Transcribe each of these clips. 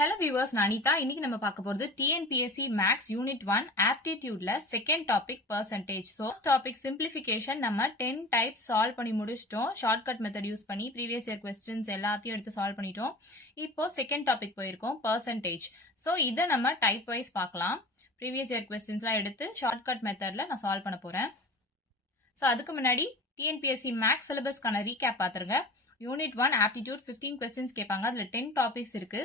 Hello viewers, நான் அனிதா. இன்னைக்கு நம்ம பார்க்க போறது TNPSC Max Unit 1 Aptitudeல second topic percentage. So first topic simplification நம்ம 10 types solve பண்ணி முடிச்சிட்டோம். Shortcut method யூஸ் பண்ணி previous year questions எல்லாத்தையும் எடுத்து solve பண்ணிட்டோம். இப்போ second topic போயிருக்கோம் percentage. So இத நம்ம type wise பார்க்கலாம். Previous year questionsலாம் எடுத்து shortcut methodல நான் solve பண்ண போறேன். So அதுக்கு முன்னாடி TNPSC Max syllabusக்கான recap பார்த்துருங்க. Unit 1 Aptitude 15 questions கேட்பாங்க. அதுல 10 topics இருக்கு.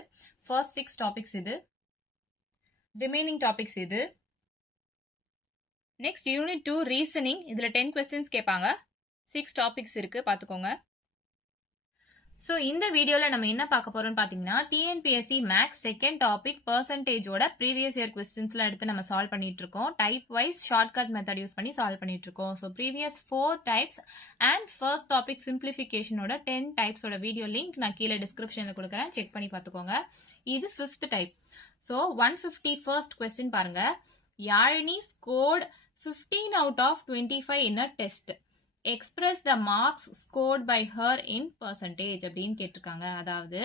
First 6 topics இது. Remaining topics இது. Next Unit 2 Reasoning. இதுல 10 questions கேட்பாங்க. 6 topics இருக்கு. பார்த்துக்கோங்க. So இந்த வீடியோல நம்ம என்ன பார்க்க போறோம்னு பாத்தீங்கன்னா TNPSC Max second topic percentage ஓட previous year questionsலாம் எடுத்து நம்ம solve பண்ணிட்டு இருக்கோம். Type wise shortcut method use பண்ணி solve பண்ணிட்டு இருக்கோம். So previous 4 types and first topic simplification ஓட 10 types ஓட video link நான் கீழே descriptionல கொடுக்கறேன். செக் பண்ணி பார்த்துக்கோங்க. இது 5th type. So 151st question பாருங்க. Yalini scored 15 out of 25 in a test. Express the marks scored by her in percentage அப்படின்னு கேட்டிருக்காங்க. அதாவது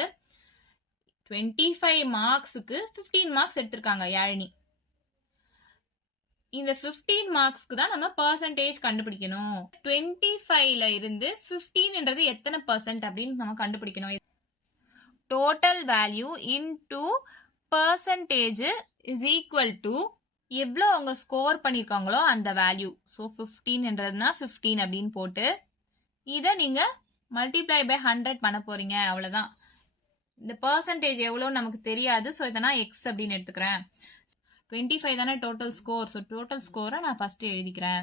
25 மார்க்ஸுக்கு 15 மார்க்ஸ் எடுத்திருக்காங்க யாழினி. இந்த 15 மார்க்ஸ்க்கு தான் நம்ம பர்சன்டேஜ் கண்டுபிடிக்கணும். 25ல இருந்து 15ன்றது எத்தனை பர்சன்ட் அப்படின்னு நம்ம கண்டுபிடிக்கணும். Total value into percentage is equal to எவ்வளோ அவங்க ஸ்கோர் பண்ணியிருக்காங்களோ அந்த வேல்யூ. ஸோ 15ன்றதுனா 15 அப்படின்னு போட்டு இதை நீங்கள் மல்டிப்ளை பை 100 பண்ண போறீங்க. அவ்வளோதான். இந்த பர்சன்டேஜ் எவ்வளோ நமக்கு தெரியாது. ஸோ இதை நான் எக்ஸ் அப்படின்னு எடுத்துக்கிறேன். 25 தானே டோட்டல் ஸ்கோர். ஸோ டோட்டல் ஸ்கோரை நான் ஃபர்ஸ்ட் எழுதிக்கிறேன்.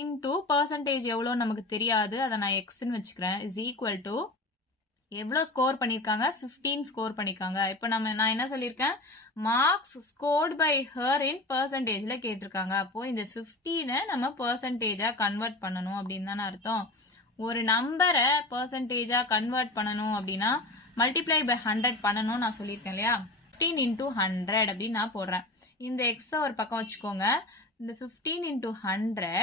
இன்டூ பர்சன்டேஜ் எவ்வளோ நமக்கு தெரியாது, அதை நான் எக்ஸ்ன்னு வச்சுக்கிறேன். இஸ் ஈக்குவல் டு எவ்வளோ ஸ்கோர் பண்ணியிருக்காங்க, 15 ஸ்கோர் பண்ணியிருக்காங்க. இப்போ நான் என்ன சொல்லியிருக்கேன், marks scored by her in பர்சன்டேஜ்ல கேட்டிருக்காங்க. அப்போ இந்த 15 நம்ம பர்சன்டேஜா கன்வெர்ட் பண்ணணும் அப்படின்னு தானே அர்த்தம். ஒரு நம்பரை பர்சன்டேஜா கன்வெர்ட் பண்ணணும் அப்படின்னா மல்டிப்ளை பை 100 பண்ணணும் நான் சொல்லியிருக்கேன் இல்லையா. 15 இன்டூ 100 அப்படின்னு நான் போடுறேன். இந்த எக்ஸை ஒரு பக்கம் வச்சுக்கோங்க. இந்த 15 இன்டூ 100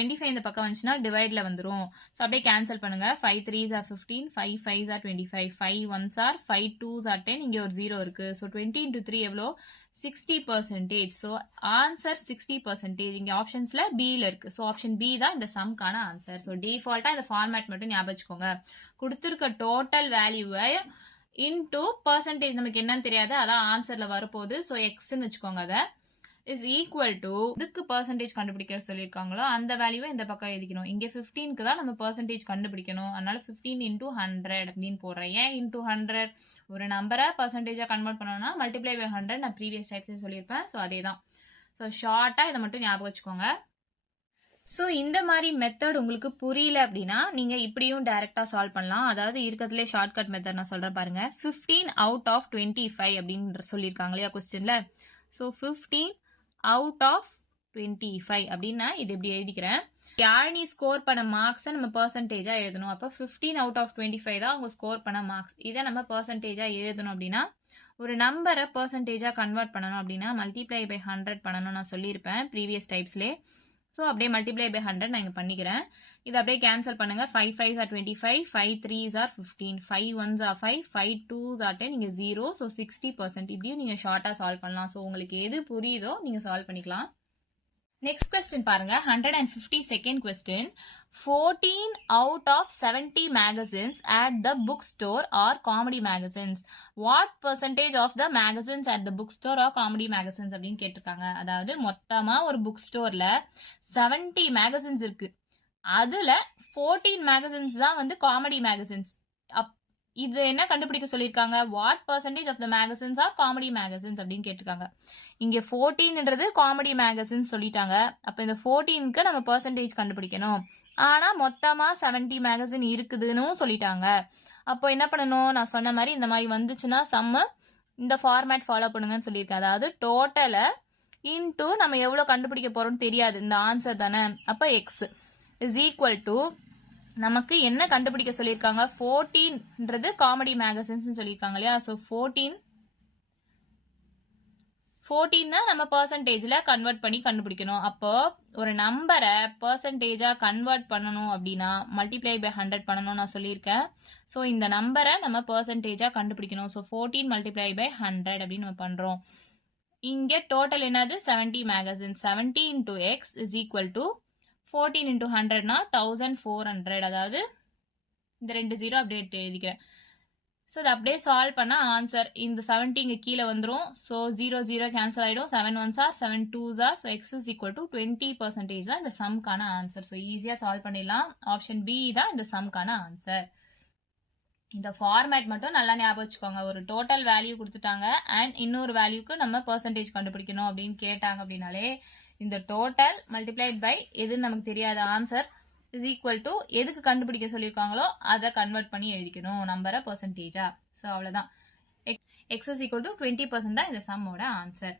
25 இந்த பக்கம் வந்துச்சுன்னா டிவைட்ல வந்துரும். ஸோ அப்படியே கேன்சல் பண்ணுங்க. 5 3s are 15, 5 5s are 25, 5 1s are 5 2s are 10. இங்க ஒரு 0 இருக்கு. ஸோ 20 into 3 எவ்வளோ, 60%. So answer 60%. இங்க ஆப்ஷன்ஸ்ல பில இருக்கு. ஸோ ஆப்ஷன் பி தான் இந்த சம்கான ஆன்சர். ஸோ டிஃபால்ட்டா இந்த ஃபார்மேட் மட்டும் ஞாபகம் வச்சுக்கோங்க. கொடுத்திருக்க டோட்டல் வேல்யூவை இன்டூ பர்சன்டேஜ் நமக்கு என்னன்னு தெரியாது, அதான் ஆன்சர்ல வரப்போகுது. ஸோ எக்ஸ்ன்னு வச்சுக்கோங்க. அதை இஸ் ஈக்குவல் டு இதுக்கு பர்சன்டேஜ் கண்டுபிடிக்க சொல்லியிருக்காங்களோ அந்த வேல்யூவை இந்த பக்கம் எழுதிக்கணும். இங்கே 15க்கு தான் நம்ம பர்சன்டேஜ் கண்டுபிடிக்கணும். அதனால 15 இன்டூ 100 அப்படின்னு போடுறேன். ஏன் இன்டூ 100? ஒரு நம்பரை பர்சன்டேஜா கன்வெர்ட் பண்ணணும்னா மல்டிப்ளை பை 100 நான் ப்ரீவியஸ் டைப்ஸ் சொல்லியிருப்பேன். ஸோ அதே தான். ஸோ ஷார்ட்டா இதை மட்டும் ஞாபகம் வச்சுக்கோங்க. ஸோ இந்த மாதிரி மெத்தட் உங்களுக்கு புரியல அப்படின்னா நீங்க இப்படியும் டைரக்டா சால்வ் பண்ணலாம். அதாவது இருக்கிறதுலே ஷார்ட்கட் மெத்தட் நான் சொல்றேன் பாருங்க. 15 அவுட் ஆஃப் 25 அப்படின்னு சொல்லியிருக்காங்க இல்லையா கொஸ்டின்ல. ஸோ 15 அவுட் ஆஃப் 25 அப்படின்னா இது எப்படி எழுதிக்கிறேன். யாழினி ஸ்கோர் பண்ண மார்க்ஸை நம்ம பர்சன்டேஜா எழுதணும். அப்போ 15 அவுட் ஆஃப் 25 தான் அவங்க ஸ்கோர் பண்ண மார்க்ஸ். இதை நம்ம பர்சன்டேஜா எழுதணும் அப்படின்னா ஒரு நம்பரை பர்சன்டேஜா கன்வெர்ட் பண்ணணும் அப்படின்னா மல்டிப்ளை பை 100 பண்ணணும் நான் சொல்லியிருப்பேன் ப்ரீவியஸ் டைப்ஸ்லே. ஸோ அப்படியே மல்டிப்ளை பை 100 நான் இங்க பண்ணிக்கிறேன். இதை அப்படியே கேன்சல் பண்ணுங்க. 5 5s are 25, 5 3s are 15, 5 1s are 5, 5 2s are 10, இங்க 0. ஸோ 60%. இப்படியும் நீங்க ஷார்ட்டா சால்வ் பண்ணலாம். ஸோ உங்களுக்கு எது புரியுதோ நீங்க சால்வ் பண்ணிக்கலாம். நெக்ஸ்ட் கொஸ்டின் பாருங்க. 152nd question. 14 out of 70 magazines at the bookstore are comedy magazines. What percentage of the magazines at the bookstore are comedy magazines அப்படின்னு கேட்டிருக்காங்க. அதாவது மொத்தமா ஒரு புக் ஸ்டோர்ல 70 மேகசின்ஸ் இருக்கு. அதுல 14 மேகசின்ஸ் தான் வந்து காமெடி மேகசின்ஸ். இது என்ன கண்டுபிடிக்க சொல்லியிருக்காங்க, what percentage of the magazines are comedy magazines அப்படின்னு கேட்டிருக்காங்க. இங்க 14ன்றது காமெடி மேகசின்ஸ் சொல்லிட்டாங்க. அப்ப இந்த 14க்கு நம்ம பர்சன்டேஜ் கண்டுபிடிக்கணும். ஆனா மொத்தமா 70 மேகசின் இருக்குதுன்னு சொல்லிட்டாங்க. அப்போ என்ன பண்ணணும், நான் சொன்ன மாதிரி இந்த மாதிரி வந்துச்சுன்னா சம்ம இந்த ஃபார்மேட் ஃபாலோ பண்ணுங்கன்னு சொல்லியிருக்கேன். அதாவது டோட்டலை இன்டூ நம்ம எவ்வளவு கண்டுபிடிக்க போறோம்னு தெரியாது, இந்த ஆன்சர் தானே. அப்ப எக்ஸ் இஸ் ஈக்குவல் டு நமக்கு என்ன கண்டுபிடிக்க சொல்லியிருக்காங்க, 14ன்றது காமெடி மேகசின்ஸ் சொல்லியிருக்காங்க இல்லையா. ஸோ 14 நம்ம பெர்சன்டேஜ்ல கன்வெர்ட் பண்ணி கண்டுபிடிக்கணும். அப்போ ஒரு நம்பரை பெர்சன்டேஜா கன்வெர்ட் பண்ணணும் அப்படின்னா மல்டிப்ளை பை 100 பண்ணணும் நான் சொல்லியிருக்கேன். ஸோ இந்த நம்பரை நம்ம பெர்சன்டேஜா கண்டுபிடிக்கணும். ஸோ 14 மல்டிப்ளை பை 100 அப்படின்னு நம்ம பண்றோம். இங்க டோட்டல் என்னது 70 magazine. 70 into x is equal to 14 into 100னா 1400. அதாவது இந்த 2 0 அப்படியே எழுதிக்கிறேன். ஸோ அதை அப்படியே சால்வ் பண்ண ஆன்சர் இந்த 70 இங்கே கீழே வந்துடும். ஸோ 0 0 கேன்சல் ஆகிடும். 7 1s are 7 2s are. So X is equal to 20% தான் இந்த சம்க்கான ஆன்சர். ஸோ ஈஸியாக சால்வ் பண்ணிடலாம். ஆப்ஷன் பி தான் இந்த சம்க்கான ஆன்சர். இந்த ஃபார்மேட் மட்டும் நல்லா ஞாபகம் வச்சுக்கோங்க. ஒரு டோட்டல் வேல்யூ கொடுத்துட்டாங்க அண்ட் இன்னொரு வேல்யூக்கு நம்ம பெர்சன்டேஜ் கண்டுபிடிக்கணும் அப்படின்னு கேட்டாங்க அப்படின்னாலே இந்த டோட்டல் மல்டிப்ளைட் பை எதுன்னு நமக்கு தெரியாத ஆன்சர் இஸ் ஈக்குவல் டு எதுக்கு கண்டுபிடிக்க சொல்லியிருக்காங்களோ அதை கன்வெர்ட் பண்ணி எழுதிக்கணும் நம்பரை பெர்சன்டேஜா. ஸோ அவ்வளோதான். எக்ஸ் இஸ் ஈக்குவல் டு 20% தான் இந்த சம்மோட ஆன்சர்.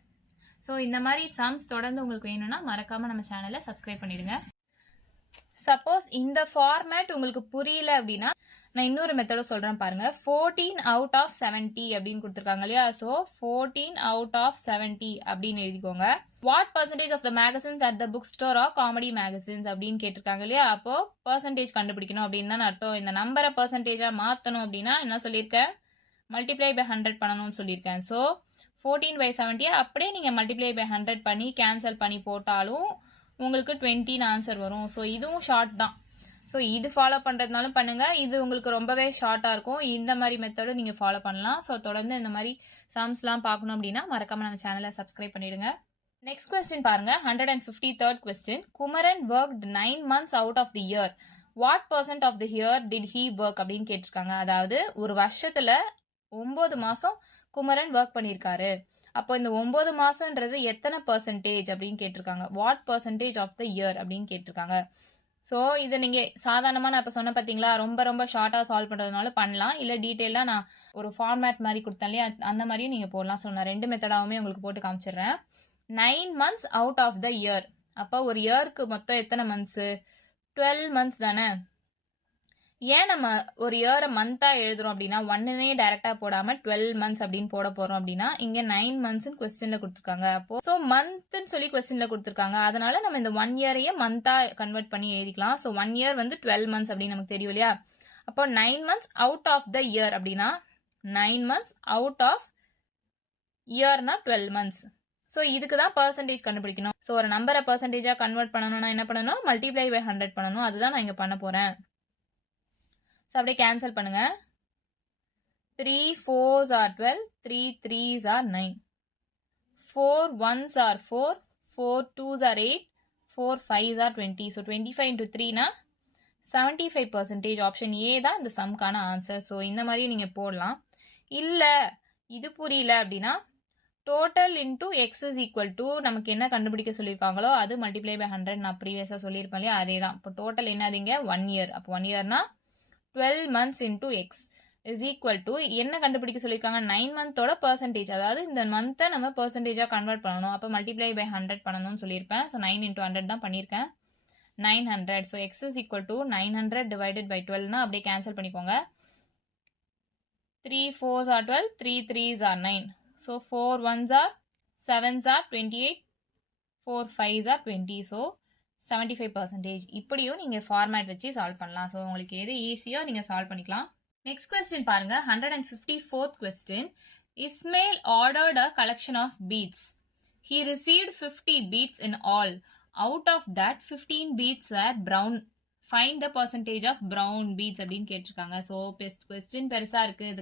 ஸோ இந்த மாதிரி சம்ஸ் தொடர்ந்து உங்களுக்கு வேணும்னா மறக்காம நம்ம சேனலை சப்ஸ்கிரைப் பண்ணிடுங்க. சப்போஸ் இந்த ஃபார்மேட் உங்களுக்கு புரியல அப்படின்னா நான் இன்னொரு மெத்தட சொல்றேன் பாருங்க. 14 out of 70 அப்படின்னு கொடுத்துருக்காங்க இல்லையா. ஸோ 14 out of 70 அப்படின்னு எழுதிக்கோங்க. What percentage of the magazines at the book store are comedy magazines அப்படின்னு கேட்டிருக்காங்க இல்லையா. அப்போ பர்சன்டேஜ் கண்டுபிடிக்கணும் அப்படின்னு தான் அர்த்தம். இந்த நம்பரை பர்சன்டேஜா மாத்தணும் அப்படின்னா என்ன சொல்லியிருக்கேன், மல்டிப்ளை பை 100 பண்ணணும்னு சொல்லியிருக்கேன். ஸோ 14 by 70 அப்படியே நீங்க மல்டிப்ளை பை 100 பண்ணி கேன்சல் பண்ணி போட்டாலும் உங்களுக்கு 20 ஆன்சர் வரும். ஸோ இதுவும் ஷார்ட் தான். ஸோ இது ஃபாலோ பண்றதுனாலும் பண்ணுங்க. இது உங்களுக்கு ரொம்பவே ஷார்ட்டா இருக்கும். இந்த மாதிரி மெத்தடும் நீங்க ஃபாலோ பண்ணலாம். ஸோ தொடர்ந்து இந்த மாதிரி சம்ஸ்லாம் பார்க்கணும் அப்படின்னா மறக்காம நம்ம சேனலை சப்ஸ்கிரைப் பண்ணிடுங்க. நெக்ஸ்ட் கொஸ்டின் பாருங்க. 153rd question. Kumaran worked 9 months out of the year. What % of the year did he work அப்படின்னு கேட்டிருக்காங்க. அதாவது ஒரு வருஷத்துல 9 மாசம் குமரன் ஒர்க் பண்ணியிருக்காரு. அப்போ இந்த 9 மாசம்ன்றது எத்தனை பர்சன்டேஜ் அப்படின்னு கேட்டிருக்காங்க. வாட் % ஆஃப் த இயர் அப்படின்னு கேட்டிருக்காங்க. ஸோ இதை நீங்க சாதாரணமா நான் இப்போ சொன்ன பார்த்தீங்களா, ரொம்ப ரொம்ப ஷார்ட்டா சால்வ் பண்றதுனால பண்ணலாம். இல்லை டீட்டெயிலா நான் ஒரு ஃபார்மேட் மாதிரி கொடுத்தேன் இல்லையா, அந்த மாதிரியும் நீங்க போடலாம். ஸோ நான் 2 மெத்தடாவுமே உங்களுக்கு போட்டு காமிச்சிடுறேன். 9 months out of the year. அப்போ ஒரு இயருக்கு மொத்தம் எத்தனை மந்த்ஸ்? 12 months தானே. ஏன் நம்ம ஒரு இயரை மந்தா எழுதுறோம் அப்படின்னா 1னே டைரக்டா போடாம 12 months அப்படின்னு போட போறோம் அப்படின்னா இங்க 9 months கொஸ்டின்ல கொடுத்துருக்காங்க. அப்போ ஸோ மந்த்னு சொல்லி கொஸ்டின்ல கொடுத்துருக்காங்க. அதனால நம்ம இந்த 1 இயரையே மந்தா கன்வெர்ட் பண்ணி எழுதிக்கலாம். ஸோ 1 இயர் வந்து 12 months அப்படின்னு நமக்கு தெரியும் இல்லையா. அப்போ 9 months out of the year அப்படின்னா 9 months அவுட் ஆஃப் இயர்னா 12 months. ஸோ இதுக்கு தான் பர்சன்டேஜ் கண்டுபிடிக்கணும். ஸோ ஒரு நம்பரை பர்சன்டேஜா கன்வெர்ட் பண்ணணும்னா என்ன பண்ணணும், மல்டிப்ளை பை 100 பண்ணணும். அதுதான் நான் இங்க பண்ண போறேன். ஸோ அப்படியே கேன்சல் பண்ணுங்க. 3 4s are 12, 3 3s are 9, 4 1s are 4, 4 2s are 8, 4 5s are 20. So 25 into 3னா 75%. Option A தான் இந்த சம்க்கான ஆன்சர். ஸோ இந்த மாதிரி நீங்க போடலாம். இல்ல இது புரியல அப்படின்னா total into X is equal to நமக்கு என்ன கண்டுபிடிக்க சொல்லியிருக்காங்களோ அது மல்டிப்ளை பை 100 நான் ப்ரீவியஸா சொல்லியிருப்பேன் இல்லையா, அதே தான். இப்போ டோட்டல் என்னதுங்க 1 இயர். அப்போ 1 இயர்னா 12 months into x is equal to என்ன கண்டுபிடிக்க சொல்லியிருக்காங்க, 9 monthோட பர்சன்டேஜ். அதாவது இந்த மந்த்தை நம்ம பர்சன்டேஜா கன்வெர்ட் பண்ணணும். அப்போ மல்டிப்ளை பை 100 பண்ணணும்னு சொல்லியிருப்பேன். ஸோ 9 into 100 தான் பண்ணியிருக்கேன். 900. So x is equal to 900 divided by 12னா அப்படியே கேன்சல் பண்ணிக்கோங்க. 3 4s are 12, 3 3s are 9. So 4 1s are 7s are 28, 4 5s are 20. So 75%. இப்படியும் நீங்க ஃபார்மேட் வச்சு சால்வ் பண்ணலாம். ஸோ உங்களுக்கு எது ஈஸியோ நீங்க சால்வ் பண்ணிக்கலாம். நெக்ஸ்ட் கொஸ்டின் பாருங்க. 154th question. Ismail ordered a collection of beads. He received 50 beads in all. Out of that 15 beads were brown. Find the percentage of brown beads அப்படின்னு கேட்டிருக்காங்க. ஸோ கொஸ்டின் பெருசா இருக்கு.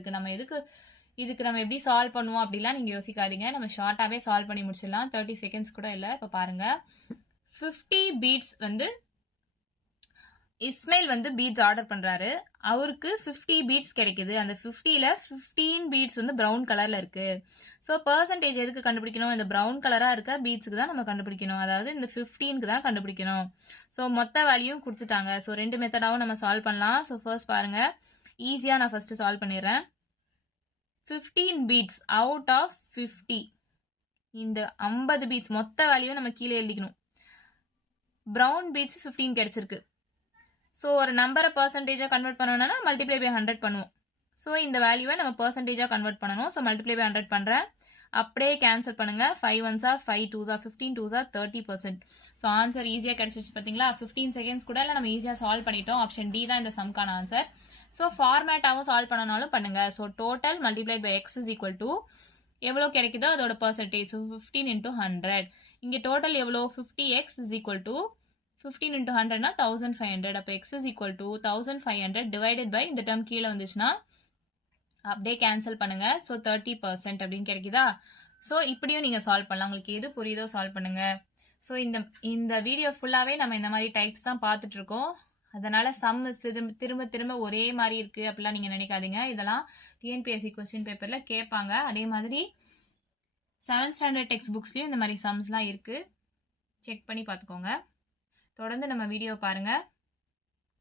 இதுக்கு நம்ம எப்படி சால்வ் பண்ணுவோம் அப்படிலாம் நீங்க யோசிக்காதீங்க. நம்ம ஷார்ட்டாவே சால்வ் பண்ணி முடிச்சிடலாம். 30 seconds கூட இல்லை. இப்போ பாருங்க, 50 பீட்ஸ் வந்து இஸ்மாயில் வந்து பீட்ஸ் ஆர்டர் பண்றாரு. அவருக்கு 50 பீட்ஸ் கிடைக்குது. அந்த 50ல 15 பீட்ஸ் வந்து பிரவுன் கலர்ல இருக்கு. ஸோ பர்சன்டேஜ் எதுக்கு கண்டுபிடிக்கணும், இந்த பிரவுன் கலரா இருக்க பீட்ஸுக்கு தான் நம்ம கண்டுபிடிக்கணும். அதாவது இந்த 15க்கு தான் கண்டுபிடிக்கணும். ஸோ மொத்த வேல்யூ கொடுத்துட்டாங்க. ஸோ 2 மெத்தடாவும் நம்ம சால்வ் பண்ணலாம். ஸோ ஃபர்ஸ்ட் பாருங்க, ஈஸியா நான் ஃபர்ஸ்ட் சால்வ் பண்ணிடுறேன். 15 பீட்ஸ் அவுட் ஆஃப் 50. இந்த 50 பீட்ஸ் மொத்த வேல்யூ நம்ம கீழே எழுதிக்கணும். பிரவுன் பீட்ஸ் 15 கிடைச்சிருக்கு. ஸோ ஒரு நம்பரை பர்சன்டேஜா கன்வெர்ட் பண்ணணும்னா மல்டிப்ளை பை 100 பண்ணுவோம். ஸோ இந்த வேல்யூவை நம்ம பர்சன்டேஜா கன்வெர்ட் பண்ணணும். ஸோ மல்டிப்ளை பை 100 பண்றேன். அப்படியே கேன்சல் பண்ணுங்க. 5 1s are 5 2s are 15 2s are 30%. So answer ஈஸியாக கிடைச்சிச்சு பார்த்தீங்களா? 15 செகண்ட்ஸ் கூட நம்ம ஈஸியாக சால்வ் பண்ணிட்டோம். ஆப்ஷன் டி தான் இந்த சம்கான ஆன்சர். ஸோ ஃபார்மேட்டாகவும் சால்வ் பண்ணனாலும் பண்ணுங்க. So total multiplied by X is equal to எவ்வளோ கிடைக்குதோ அதோட பர்சன்டேஜ். So 15 into 100. இங்கே டோட்டல் எவ்வளோ 50x is equal to 15 into 100னா 1500. அப்போ x is equal to 1500 divided by இந்த டேர்ம் கீழே வந்துச்சுன்னா அப்படியே கேன்சல் பண்ணுங்க. ஸோ 30% அப்படின்னு கிடைக்குதா? ஸோ இப்படியும் நீங்க சால்வ் பண்ணலாம். உங்களுக்கு எது புரியுதோ சால்வ் பண்ணுங்க. ஸோ இந்த வீடியோ ஃபுல்லாவே நம்ம இந்த மாதிரி டைப்ஸ் தான் பார்த்துட்டு இருக்கோம். அதனால சம் திரும்ப திரும்ப ஒரே மாதிரி இருக்கு அப்படிலாம் நீங்க நினைக்காதீங்க. இதெல்லாம் டிஎன்பிஎஸ்சி கொஸ்டின் பேப்பர்ல கேட்பாங்க. அதே மாதிரி 7th ஸ்டாண்டர்ட் டெக்ஸ்ட் புக்ஸ்லயும் இந்த மாதிரி சம்ஸ்லாம் இருக்கு. செக் பண்ணி பார்த்துக்கோங்க. தொடர்ந்து நம்ம வீடியோ பாருங்க.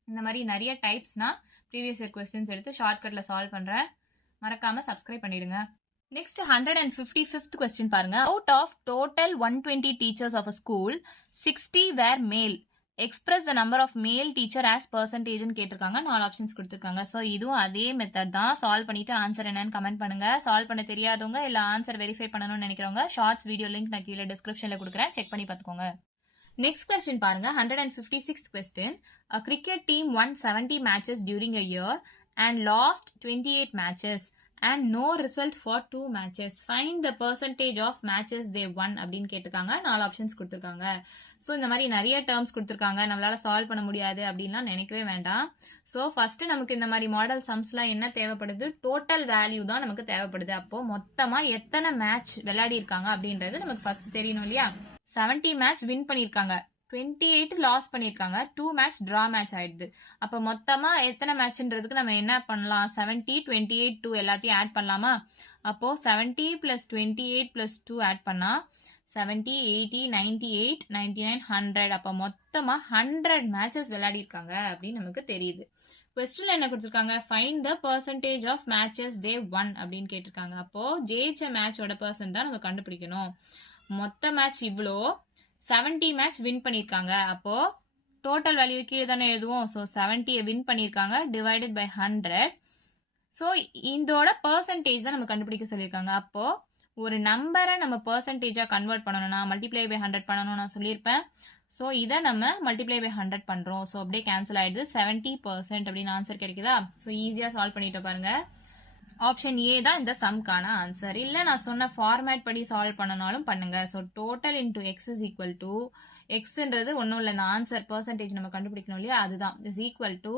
இந்த மாதிரி நிறைய டைப்ஸ்னா ப்ரீவியஸ் இயர் கொஸ்டின்ஸ் எடுத்து ஷார்ட்கட்ல சால்வ் பண்றேன். மறக்காம சப்ஸ்கிரைப் பண்ணிடுங்க. நெக்ஸ்ட் 155th கொஸ்டின் பாருங்க. Out of total 120 teachers of a school 60 were male. Express the number of male teacher as பர்சன்டேஜ்னு கேட்டிருக்காங்க. 4 ஆப்ஷன்ஸ் கொடுத்துருக்காங்க. ஸோ இதுவும் அதே மெத்தட் தான். சால்வ் பண்ணிட்டு ஆன்சர் என்னன்னு கமெண்ட் பண்ணுங்க. சால்வ் பண்ண தெரியாதவங்க இல்ல ஆன்சர் வெரிஃபை பண்ணணும்னு நினைக்கிறவங்க ஷார்ட்ஸ் வீடியோ லிங்க் நான் கீழே டிஸ்கிரிப்ஷன்ல கொடுக்குறேன். செக் பண்ணி பார்த்துக்கோங்க. நெக்ஸ்ட் கொஸ்டின் பாருங்க. 156th question. A cricket team won 70 matches during a year and lost 28 matches and no result for 2 matches. Find the percentage of matches they won அப்படின்னு கேட்டிருக்காங்க. 4 options கொடுத்துருக்காங்க. ஸோ இந்த மாதிரி நிறைய டேர்ம்ஸ் கொடுத்துருக்காங்க. நம்மளால சால்வ் பண்ண முடியாது அப்படின்லாம் நினைக்கவே வேண்டாம். ஸோ ஃபர்ஸ்ட் நமக்கு இந்த மாதிரி மாடல் சம்ஸ்லாம் என்ன தேவைப்படுது? டோட்டல் வேல்யூ தான் நமக்கு தேவைப்படுது. அப்போ மொத்தமா எத்தனை மேட்ச் விளையாடி இருக்காங்க அப்படின்றது நமக்கு ஃபர்ஸ்ட் தெரியணும் இல்லையா? 70 மேட்ச் வின் பண்ணிருக்காங்க, 28 லாஸ் பண்ணிருக்காங்க, 2 மேட்ச் டிரா மேட்ச் ஆயிடுது. அப்ப மொத்தமா எத்தனை மேட்ச்ன்றதுக்கு நம்ம என்ன பண்ணலாம்? 70 28 2 எல்லாத்தையும் ஆட் பண்ணலாமா? அப்போ 70 பிளஸ் 28 பிளஸ் 2 ஆட் பண்ணா 70 80 98 99 100. அப்ப மொத்தமா 100 மேட்சஸ் விளையாடி இருக்காங்க அப்படின்னு நமக்கு தெரியுது. கொஸ்டின்ல என்ன கொடுத்திருக்காங்க? Find the percentage of matches they won அப்படின்னு கேட்டிருக்காங்க. அப்போ ஜெயிச்ச மேட்சோட பர்சன்ட் தான் நம்ம கண்டுபிடிக்கணும். மொத்த மேட்ச் இவ்வளோ, 70 மேட்ச் வின் பண்ணிருக்காங்க. அப்போ டோட்டல் வேல்யூ கீழே தானே எழுதுவோம். ஸோ 70 வின் பண்ணிருக்காங்க டிவைடட் பை 100. ஸோ இதோட பர்சன்டேஜ் தான் நம்ம கண்டுபிடிக்க சொல்லியிருக்காங்க. அப்போ ஒரு நம்பரை நம்ம பர்சன்டேஜா கன்வெர்ட் பண்ணணும்னா மல்டிப்ளை பை 100 பண்ணணும் நான் சொல்லியிருப்பேன். ஸோ இதை நம்ம மல்டிப்ளை பை 100 பண்றோம். ஸோ அப்படியே கேன்சல் ஆயிடுது. 70% அப்படின்னு ஆன்சர் கிடைக்குதா? ஸோ ஈஸியா சால்வ் பண்ணிட்டு பாருங்க. ஆப்ஷன் ஏ தான் இந்த சம்கான ஆன்சர். இல்ல நான் சொன்ன ஃபார்மேட் படி சால்வ் பண்ணனாலும் பண்ணுங்க. So total into X is equal to எக்ஸ்ன்றது ஒன்றும் இல்லை, இந்த ஆன்சர் பர்சன்டேஜ் நம்ம கண்டுபிடிக்கணும் இல்லையா? அதுதான் இஸ் ஈக்குவல் டு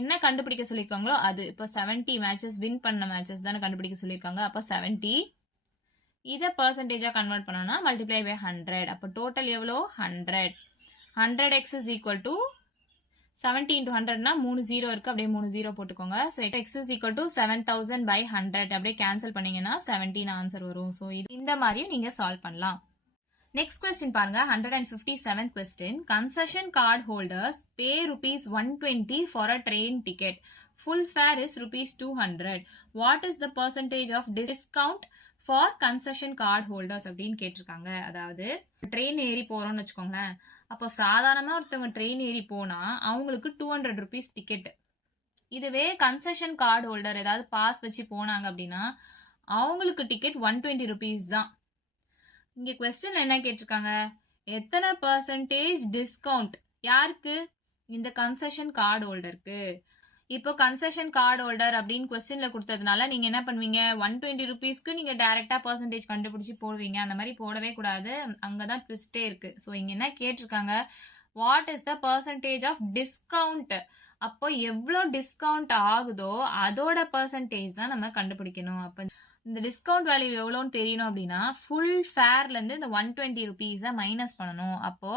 என்ன கண்டுபிடிக்க சொல்லியிருக்காங்களோ அது. இப்போ 70 மேட்சஸ் வின் பண்ண மேட்சஸ் தானே கண்டுபிடிக்க சொல்லியிருக்காங்க. அப்போ 70 இதை பர்சன்டேஜா கன்வெர்ட் பண்ணோம்னா மல்டிப்ளை பை 100. அப்போ டோட்டல் எவ்வளோ? 100. 100x is equal to 70 into 100னா 3 0 இருக்கு, அப்படியே 3 0 போட்டுக்கோங்க. So x is equal to 7000 by 100 அப்படியே கேன்சல் பண்ணீங்கன்னா 17 ஆன்சர் வரும். ஸோ இந்த மாதிரியும் நீங்க சால்வ் பண்ணலாம். நெக்ஸ்ட் கொஸ்டின் பாருங்க. 157th question. Concession card holders pay ₹120 for a train ticket. Full fare is ₹200. What is the percentage of discount for concession card holders அப்படின்னு கேட்டிருக்காங்க. அதாவது ட்ரெயின் ஏறி போறோம்னு வச்சுக்கோங்களேன். அப்போ சாதாரணமா ஒருத்தவங்க ட்ரெயின் ஏறி போனா அவங்களுக்கு ₹200 டிக்கெட். இதுவே கன்செஷன் கார்டு ஹோல்டர் ஏதாவது பாஸ் வச்சு போனாங்க அப்படின்னா அவங்களுக்கு டிக்கெட் ₹120 தான். இங்க கொஸ்டின் என்ன கேட்டிருக்காங்க? எத்தனை பர்சன்டேஜ் டிஸ்கவுண்ட் யாருக்கு? இந்த கன்செஷன் கார்டு ஹோல்டருக்கு. இப்போ கன்செஷன் கார்டு ஹோல்டர் அப்படின்னு கொஸ்டின்ல கொடுத்ததுனால நீங்க என்ன பண்ணுவீங்க? ₹120 நீங்க டைரக்டா பர்சன்டேஜ் கண்டுபிடிச்சு போடுவீங்க. அந்த மாதிரி போடவே கூடாது. அங்கதான் ட்விஸ்டே இருக்கு. ஸோ இங்க என்ன கேட்டிருக்காங்க? What is the percentage of discount. அப்போ எவ்வளோ டிஸ்கவுண்ட் ஆகுதோ அதோட பர்சன்டேஜ் தான் நம்ம கண்டுபிடிக்கணும். அப்போ இந்த டிஸ்கவுண்ட் வேல்யூ எவ்வளோன்னு தெரியணும் அப்படின்னா ஃபுல் ஃபேர்ல இருந்து இந்த ₹120 மைனஸ் பண்ணணும். அப்போ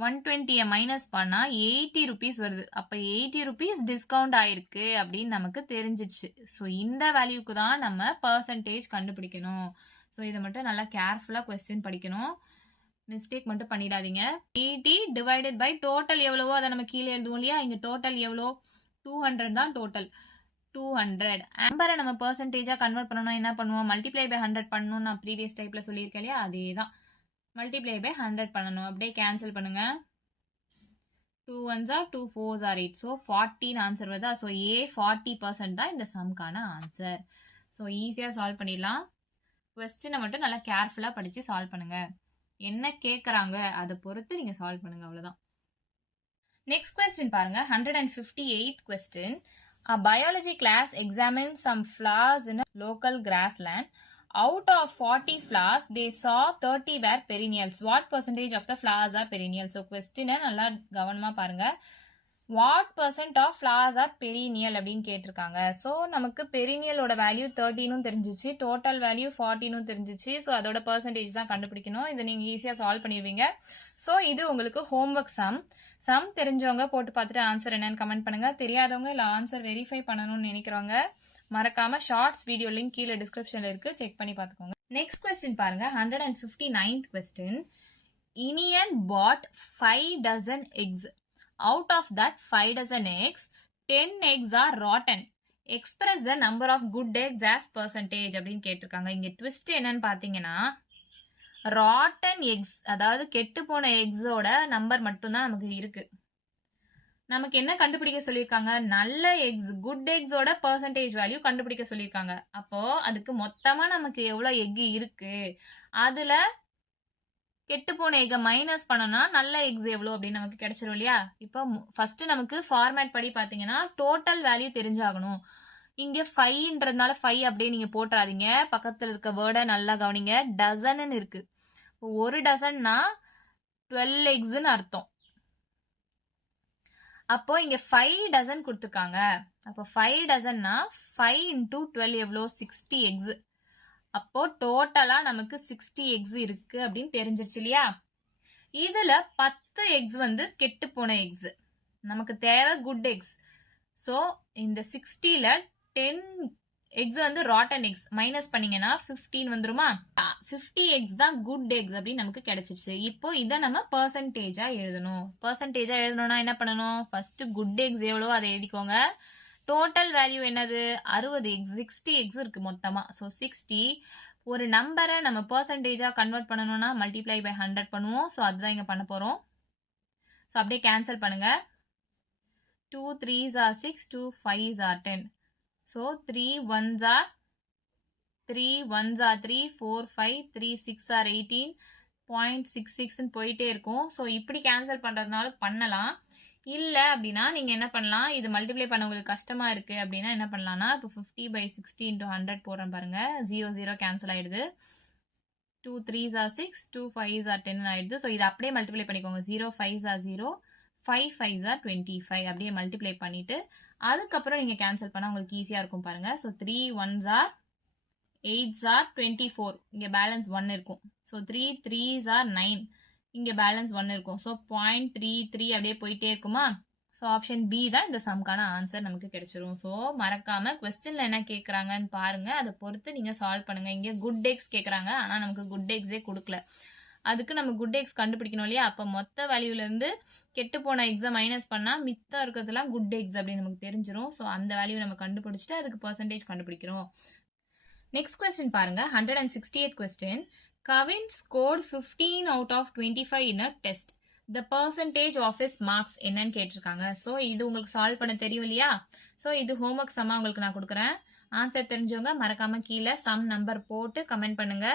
120 மைனஸ் பண்ணா ₹80 வருது. அப்ப ₹80 டிஸ்கவுண்ட் ஆயிருக்கு அப்படின்னு நமக்கு தெரிஞ்சிச்சு. ஸோ இந்த வேல்யூக்கு தான் நம்ம பர்சன்டேஜ் கண்டுபிடிக்கணும். ஸோ இதை மட்டும் நல்லா கேர்ஃபுல்லா கொஸ்டின் படிக்கணும். மிஸ்டேக் மட்டும் பண்ணிடாதீங்க. 80 டிவைடட் பை டோட்டல் எவ்வளவோ அதை நம்ம கீழே எழுதுவோம் இல்லையா? இங்க டோட்டல் எவ்வளோ? 200 தான் டோட்டல். 200 நம்பரை நம்ம பர்சன்டேஜா கன்வெர்ட் பண்ணணும். என்ன பண்ணுவோம்? மல்டிப்ளை பை 100 பண்ணணும். நான் ப்ரீவியஸ் டைப்ல சொல்லியிருக்கேன் இல்லையா? அதே தான். மல்டிப்ளை பை 100 பண்ணணும். அப்படியே கேன்சல் பண்ணுங்க. 2 1s are 2 4s are 8. So 14 answer வருதா? ஸோ A 40% தான் இந்த சம்கான ஆன்சர். ஸோ ஈஸியா சால்வ் பண்ணிடலாம். கொஸ்டினை மட்டும் நல்லா கேர்ஃபுல்லாக படித்து சால்வ் பண்ணுங்க. என்ன கேட்குறாங்க அதை பொறுத்து நீங்கள் சால்வ் பண்ணுங்க, அவ்வளோதான். நெக்ஸ்ட் கொஸ்டின் பாருங்க, 158th question. A biology class examined some flowers in a local grassland. Out of 40 flowers, they saw 30 were perennials. What percentage of the flowers are perennial? So question நல்லா கவனமா பாருங்க. What percent of flowers are perennial அப்படின்னு கேட்டிருக்காங்க. So நமக்கு பெரினியலோட value 13 தெரிஞ்சிச்சு, total value 14 தெரிஞ்சிச்சு. So அதோட percentage தான் கண்டுபிடிக்கணும். இதை நீங்கள் ஈஸியாக சால்வ் பண்ணிடுவீங்க. ஸோ இது உங்களுக்கு ஹோம்ஒர்க் சம் தெரிஞ்சவங்க போட்டு பார்த்துட்டு ஆன்சர் என்னன்னு கமெண்ட் பண்ணுங்க. தெரியாதவங்க இல்லை ஆன்சர் வெரிஃபை பண்ணணும்னு நினைக்கிறவங்க மறக்காம ஷார்ட்ஸ் வீடியோ லிங்க் கீழே டிஸ்கிரிப்ஷன்ல இருக்கு, செக் பண்ணி பார்த்துக்கோங்க. நெக்ஸ்ட் கொஸ்டின் பாருங்க, 159th question. Inian bought 5 dozen eggs. Out of that 5 dozen eggs, 10 eggs are rotten. Express the number of good eggs as percentage அப்படின்னு கேட்டிருக்காங்க. இங்க ட்விஸ்ட் என்னன்னு பாத்தீங்கன்னா, ராட்டன் எக்ஸ் அதாவது கெட்டு போன எக்ஸோட நம்பர் மட்டும்தான் நமக்கு இருக்கு. நமக்கு என்ன கண்டுபிடிக்க சொல்லியிருக்காங்க, நல்ல எக்ஸ் குட் எக்ஸோட பர்சன்டேஜ் வேல்யூ கண்டுபிடிக்க சொல்லியிருக்காங்க. அப்போ அதுக்கு மொத்தமா நமக்கு எவ்வளவு எக் இருக்கு, அதுல கெட்டு போன எக்கை மைனஸ் பண்ணனா நல்ல எக்ஸ் எவ்வளோ அப்படின்னு நமக்கு கிடைச்சிரும் இல்லையா. இப்போ ஃபர்ஸ்ட் நமக்கு ஃபார்மேட் படி பார்த்தீங்கன்னா டோட்டல் வேல்யூ தெரிஞ்சாகணும். இங்கே 5ன்றதுனால 5 அப்படியே நீங்க போட்டுறாதீங்க, பக்கத்தில் இருக்க வேர்டை நல்லா கவனிங்க. டசன் இருக்கு, ஒரு டசன்னா 12 எக்ஸ்ன்னு அர்த்தம். அப்போ இங்க 5 டசன் கொடுத்துருக்காங்க. அப்போ 5 டசன்னா 5 × 12 எவ்வளோ, 60 எக்ஸ். அப்போ டோட்டலா நமக்கு 60 எக்ஸ் இருக்கு அப்படின்னு தெரிஞ்சிருச்சு இல்லையா. இதுல 10 எக்ஸ் வந்து கெட்டு போன எக்ஸ், நமக்கு தேவை குட் எக்ஸ். ஸோ இந்த 60ல 10 எக்ஸ் வந்து ராட்டன் எக்ஸ், மைனஸ் பண்ணீங்கன்னா 15 வந்துருமா. 50 எக்ஸ் தான் குட் எக்ஸ் அப்படின்னு நமக்கு கிடைச்சிருச்சு. இப்போ இதை நம்ம பர்சன்டேஜா எழுதணும். பர்சன்டேஜா எழுதணும்னா என்ன பண்ணணும், ஃபர்ஸ்ட் குட் எக்ஸ் எவ்வளோ அதை எழுதிக்கோங்க. டோட்டல் வேல்யூ என்னது, 60 எக்ஸ், 60 எக்ஸ் இருக்கு மொத்தமா. ஸோ 60 ஒரு நம்பரை நம்ம பர்சன்டேஜா கன்வெர்ட் பண்ணணும்னா மல்டிப்ளை பை 100 பண்ணுவோம். ஸோ அதுதான் இங்க பண்ண போறோம். ஸோ அப்படியே கேன்சல் பண்ணுங்க. 2 3s are 6, 2 5s are 10. So 3 1s are 3, 1s are 3, 4 5, 3 6 are 18.66 போயிட்டே இருக்கும். ஸோ இப்படி கேன்சல் பண்றதுனால பண்ணலாம். இல்ல அப்படின்னா நீங்க என்ன பண்ணலாம், இது மல்டிப்ளை பண்ண உங்களுக்கு கஷ்டமா இருக்கு அப்படின்னா என்ன பண்ணலாம்னா, இப்போ 50/60 × 100 போடுறேன் பாருங்க, 0 0 கேன்சல் ஆயிடுது. 2 3s are 6, 2 5s are 10 ஆயிடுது. ஸோ இதை அப்படியே மல்டிப்ளை பண்ணிக்கோங்க. 0 5s are 0, 5 5s are 25 அப்படியே மல்டிப்ளை பண்ணிட்டு அதுக்கப்புறம் நீங்க கேன்சல் பண்ணா உங்களுக்கு ஈஸியா இருக்கும் பாருங்க. So 3 1s are 8s are 24, இங்க பேலன்ஸ் 1 இருக்கும். ஸோ 3 3s are 9, இங்க பேலன்ஸ் 1 இருக்கும். ஸோ 0.33 அப்படியே போயிட்டே இருக்குமா. ஸோ ஆப்ஷன் பி தான் இந்த சம்கான ஆன்சர் நமக்கு கிடைச்சிரும். ஸோ மறக்காம கொஸ்டின்ல என்ன கேட்கறாங்கன்னு பாருங்க, அதை பொறுத்து நீங்க சால்வ் பண்ணுங்க. இங்க குட் எக்ஸ் கேட்கறாங்க, ஆனா நமக்கு குட் எக்ஸே கொடுக்கல. அதுக்கு நம்ம குட் எக்ஸ் கண்டுபிடிக்கணும் இல்லையா. அப்ப மொத்த வேல்யூல இருந்து கெட்டு போன எக்ஸை மைனஸ் பண்ணா மித்தம் இருக்கிறதுலாம் குட் எக்ஸ் அப்படின்னு நமக்கு தெரிஞ்சிடும். ஸோ அந்த வேல்யூ நம்ம கண்டுபிடிச்சிட்டு அதுக்கு பர்சன்டேஜ் கண்டுபிடிக்கிறோம். நெக்ஸ்ட் கொஸ்டின் பாருங்க, 160th question. Kavin scored 15 out of 25 in a test. The percentage of his marks என்னன்னு கேட்டிருக்காங்க. ஸோ இது உங்களுக்கு சால்வ் பண்ண தெரியும் இல்லையா. ஸோ இது ஹோம்ஒர்க் சம்மா உங்களுக்கு நான் கொடுக்குறேன். ஆன்சர் தெரிஞ்சவங்க மறக்காம கீழே சம் நம்பர் போட்டு கமெண்ட் பண்ணுங்க.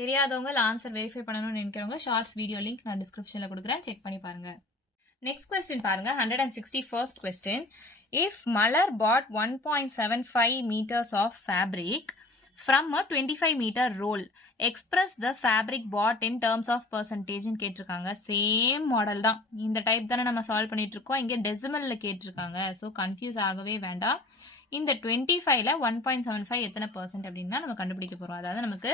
தெரியாதவங்க ஆன்சர் வெரிஃபை பண்ணணும்னு நினைக்கிறவங்க ஷார்ட்ஸ் வீடியோ லிங்க் நான் டிஸ்கிரிப்ஷன்ல கொடுக்குறேன், செக் பண்ணி பாருங்க. நெக்ஸ்ட் கொஸ்டின் பாருங்க, 161st question. If Malar bought 1.75 meters of fabric from a 25 meter roll, express the fabric bought in terms of percentage ன்னு கேட்டிருக்காங்க. சேம் மாடல் தான், இந்த டைப் தானே நம்ம சால்வ் பண்ணிட்டு இருக்கோம். இங்க டெசிமல்ல கேட்டிருக்காங்க. ஸோ கன்ஃபியூஸ் ஆகவே வேண்டாம். இந்த 25ல 1.75 எத்தனை பர்சன்ட் அப்படின்னா நம்ம கண்டுபிடிக்க போறோம். அதாவது நமக்கு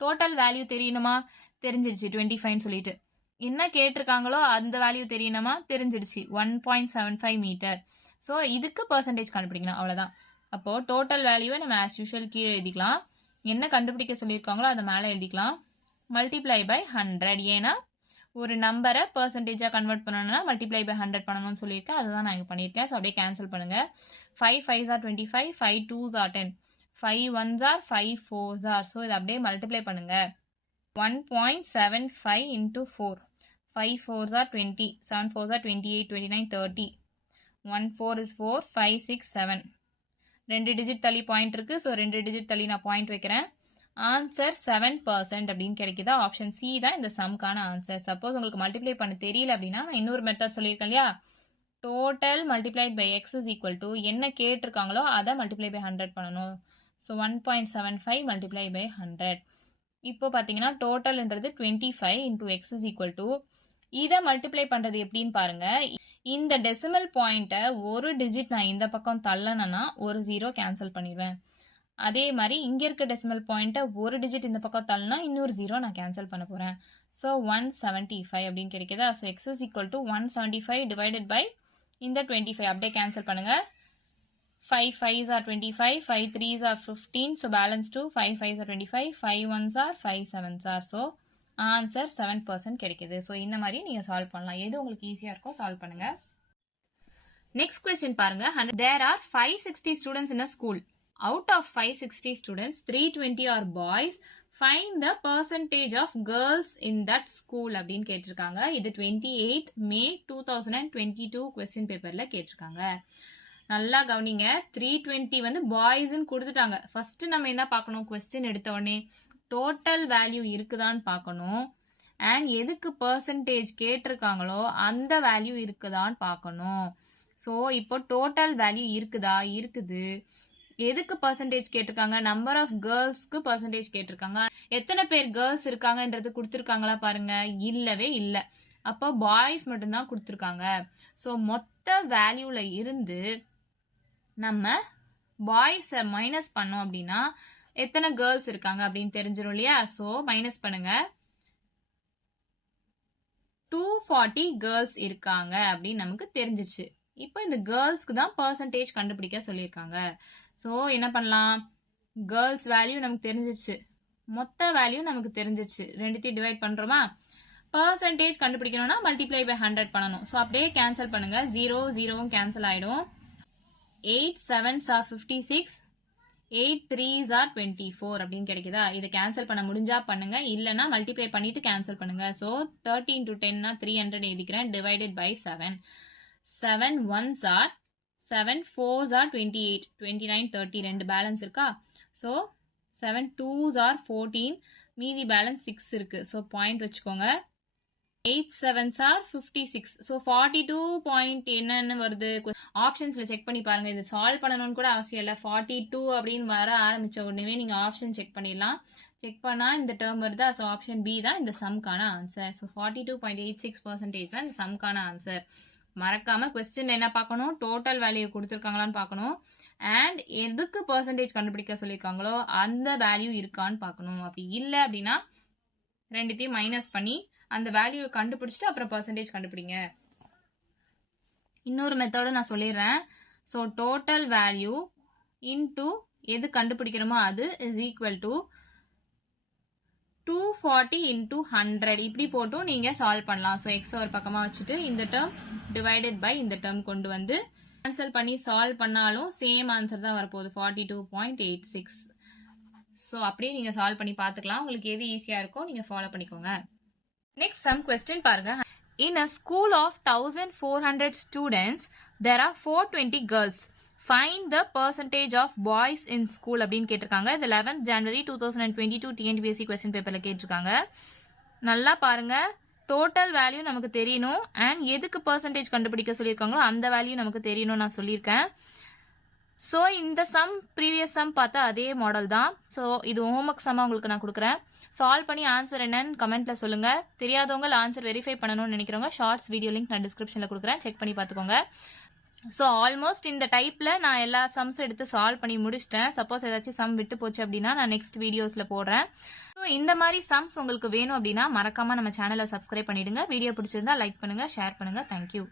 டோட்டல் வேல்யூ தெரியணுமா, தெரிஞ்சிருச்சு 25 சொல்லிட்டு. என்ன கேட்டிருக்காங்களோ அந்த வேல்யூ தெரியணுமா, தெரிஞ்சிடுச்சு 1.75 மீட்டர். ஸோ இதுக்கு பர்சன்டேஜ் கண்டுபிடிக்கணும், அவ்வளவுதான். அப்போ டோட்டல் வேல்யூவை நம்ம ஆஸ் யூஷுவல் கீழே எழுதிக்கலாம். என்ன கண்டுபிடிக்க சொல்லியிருக்காங்களோ அதை மேலே எழுதிக்கலாம். மல்டிப்ளை பை 100, ஏன்னா ஒரு நம்பரை பர்சன்டேஜா கன்வெர்ட் பண்ணணும்னா மல்டிப்ளை பை 100 பண்ணணும்னு சொல்லியிருக்கேன், அதுதான் நான் இங்க பண்ணியிருக்கேன். ஸோ அப்படியே கேன்சல் பண்ணுங்க. 5 5s are 25, 5 2s are 10, 5 1s are 5 4s are. So இதை அப்படியே மல்டிப்ளை பண்ணுங்க. 1.75 into 4, 5 4s are 20, 7 4s are 28, 29, 30, 1 4 is 4, 5 6 7. 2 digit தள்ளி பாயிண்ட் இருக்கு. ஸோ 2 டிஜிட் தள்ளி நான் பாயிண்ட் வைக்கிறேன். ஆன்சர் 7% அப்படின்னு கிடைக்குதா? ஆப்ஷன் சி தான் இந்த சம்க்கான ஆன்சர். சப்போஸ் உங்களுக்கு மல்டிப்ளை பண்ண தெரியல அப்படின்னா நான் இன்னொரு மெத்தட் சொல்லியிருக்கேன் இல்லையா, total multiplied by X is equal to என்ன கேட்டிருக்காங்களோ அதை மல்டிப்ளை பை 100 பண்ணணும். So 1.75 multiply by 100. இப்போ பார்த்தீங்கன்னா டோட்டல்ன்றது 25 into X is equal to, இதை மல்டிப்ளை பண்ணுறது எப்படின்னு பாருங்க. இந்த டெசிமல் பாயிண்ட்டை ஒரு டிஜிட் நான் இந்த பக்கம் தள்ளனா ஒரு 0 கேன்சல் பண்ணிடுவேன். அதே மாதிரி இங்கே இருக்க டெசிமல் பாயிண்ட்டை ஒரு டிஜிட் இந்த பக்கம் தள்ளினா இன்னொரு 0 நான் கேன்சல் பண்ண போகிறேன். ஸோ 175 அப்படின்னு கிடைக்குதா? So X is equal to 175 divided by இந்த 25 அப்படியே கேன்சல் பண்ணுங்க. 5 5s are 25, 5 3s are 15, so balance 2, 5 5s are 25, 5 1s are 5 7s are, so answer 7% கிடைக்குது. ஸோ இந்த மாதிரி நீங்கள் சால்வ் பண்ணலாம். எது உங்களுக்கு ஈஸியாக இருக்கோ சால்வ் பண்ணுங்க. நெக்ஸ்ட் கொஸ்டின் பாருங்க. There are 560 students in a school. Out of 560 students, 320 are boys. Find the percentage of girls in that school அப்படின்னு கேட்டிருக்காங்க. இது 28 May 2022 கொஸ்டின் பேப்பர்ல கேட்டிருக்காங்க. நல்லா கவனிங்க. 320 வந்து பாய்ஸ்ன்னு கொடுத்துட்டாங்க. ஃபர்ஸ்ட் நம்ம என்ன பார்க்கணும், கொஸ்டின் எடுத்த உடனே டோட்டல் வேல்யூ இருக்குதான்னு பார்க்கணும். அண்ட் எதுக்கு பர்சன்டேஜ் கேட்டிருக்காங்களோ அந்த வேல்யூ இருக்குதான்னு பார்க்கணும். ஸோ இப்போ டோட்டல் வேல்யூ இருக்குதா? இருக்குது. எதுக்கு பர்சன்டேஜ் கேட்டிருக்காங்க? நம்பர் ஆஃப் கேர்ள்ஸ்க்கு பர்சன்டேஜ் கேட்டிருக்காங்க. எத்தனை பேர் கேர்ள்ஸ் இருக்காங்கன்றது கொடுத்துருக்காங்களா பாருங்க, இல்லவே இல்லை. அப்போ பாய்ஸ் மட்டும்தான் கொடுத்துருக்காங்க. ஸோ மொத்த வேல்யூல இருந்து நம்ம பாய்ஸை மைனஸ் பண்ணோம் அப்படின்னா எத்தனை கேர்ள்ஸ் இருக்காங்க அப்படின்னு தெரிஞ்சிடும் இல்லையா? ஸோ மைனஸ் பண்ணுங்க. 240 கேர்ள்ஸ் இருக்காங்க அப்படின்னு நமக்கு தெரிஞ்சிச்சு. இப்போ இந்த கேர்ள்ஸ்க்கு தான் பர்சன்டேஜ் கண்டுபிடிக்க சொல்லியிருக்காங்க. ஸோ என்ன பண்ணலாம், கேர்ள்ஸ் வேல்யூ நமக்கு தெரிஞ்சிச்சு, மொத்த வேல்யூ நமக்கு தெரிஞ்சிச்சு, ரெண்டுத்தையும் டிவைட் பண்றோமா? பர்சன்டேஜ் கண்டுபிடிக்கணும்னா மல்டிப்ளை பை 100 பண்ணணும். ஸோ அப்படியே கேன்சல் பண்ணுங்க. 0 0 கேன்சல் ஆயிடும். 8 7s are 56, 8 3s are 24 அப்படின்னு கிடைக்குதா? இதை கேன்சல் பண்ண முடிஞ்சா பண்ணுங்க, இல்லைன்னா மல்டிப்ளை பண்ணிட்டு கேன்சல் பண்ணுங்க. ஸோ 30 into 10 300 எழுதிக்கிறேன், divided by 7. 7 1s are 7 4s are 28, 29 30 ரெண்டு பேலன்ஸ் இருக்கா? ஸோ 7 2s are 14, மீதி பேலன்ஸ் 6 இருக்கு. ஸோ பாயிண்ட் வச்சுக்கோங்க. 8 7s are 56. ஸோ 42 பாயிண்ட் என்னன்னு வருது ஆப்ஷன்ஸ்ல செக் பண்ணி பாருங்க. இது சால்வ் பண்ணணும்னு கூட அவசியம் இல்லை. 42 அப்படின்னு வர ஆரம்பிச்ச உடனே நீங்க ஆப்ஷன் செக் பண்ணிடலாம். செக் பண்ணா இந்த டேர்ம் வருதா? ஸோ ஆப்ஷன் பி தான் இந்த சம்கான ஆன்சர். ஸோ 42.86% தான் இந்த சம்கான ஆன்சர். மறக்காம கொஸ்டின் என்ன பார்க்கணும், டோட்டல் வேல்யூ கொடுத்துருக்காங்களான்னு பார்க்கணும். அண்ட் எதுக்கு பர்சன்டேஜ் கண்டுபிடிக்க சொல்லியிருக்காங்களோ அந்த வேல்யூ இருக்கான்னு பார்க்கணும். அப்படி இல்லை அப்படின்னா ரெண்டுத்தையும் மைனஸ் பண்ணி அந்த வேல்யூ கண்டுபிடிச்சிட்டு அப்புறம் பர்சன்டேஜ் கண்டுபிடிங்க. இன்னொரு மெத்தோட நான் சொல்லிடுறேன். ஸோ டோட்டல் வேல்யூ இன்டூ எது கண்டுபிடிக்கிறோமோ அது இஸ் ஈக்குவல் டு 240 into 100 இப்படி போட்டும் நீங்க சால்வ் பண்ணலாம். ஸோ எக்ஸ் ஒரு பக்கமா வச்சுட்டு இந்த டேர்ம் டிவைடட் பை இந்த டேர்ம் கொண்டு வந்து கேன்சல் பண்ணி சால்வ் பண்ணாலும் சேம் ஆன்சர் தான் வரப்போகுது, 42.86. ஸோ அப்படியே நீங்க சால்வ் பண்ணி பார்த்துக்கலாம். உங்களுக்கு எது ஈஸியா இருக்கோ நீங்க ஃபாலோ பண்ணிக்கோங்க. நெக்ஸ்ட் சம் கொஸ்டின் பாருங்க. In a school of 1400 students, there are 420 girls. Find the percentage of boys in school அப்படின்னு கேட்டிருக்காங்க. இது 11th January 2022 TNPSC கொஸ்டின் பேப்பர்ல கேட்டிருக்காங்க. நல்லா பாருங்க. டோட்டல் வேல்யூ நமக்கு தெரியணும் அண்ட் எதுக்கு பர்சன்டேஜ் கண்டுபிடிக்க சொல்லியிருக்காங்களோ அந்த வேல்யூ நமக்கு தெரியணும் நான் சொல்லியிருக்கேன். ஸோ இந்த சம் ப்ரீவியஸ் சம் பார்த்தா அதே மாடல் தான். ஸோ இது ஹோம்ஒர்க் சம்மா உங்களுக்கு நான் கொடுக்குறேன். சால்வ் பண்ணி ஆன்சர் என்னன்னு கமெண்ட்ல சொல்லுங்க. தெரியாதவங்க ஆன்சர் வெரிஃபை பண்ணணும்னு நினைக்கிறவங்க ஷார்ட்ஸ் வீடியோ லிங்க் நான் டிஸ்கிரிப்ஷன்ல கொடுக்குறேன், செக் பண்ணி பார்த்துக்கோங்க. ஸோ ஆல்மோஸ்ட் இந்த டைப்ல நான் எல்லா சம்ஸும் எடுத்து சால்வ் பண்ணி முடிச்சிட்டேன். சப்போஸ் ஏதாச்சும் சம் விட்டு போச்சு அப்படின்னா நான் நெக்ஸ்ட் வீடியோஸ்ல போடுறேன். ஸோ இந்த மாதிரி சம்ஸ் உங்களுக்கு வேணும் அப்படின்னா மறக்காம நம்ம சேனலை சப்ஸ்கிரைப் பண்ணிடுங்க. வீடியோ பிடிச்சிருந்தா லைக் பண்ணுங்க, ஷேர் பண்ணுங்க. தேங்க்யூ.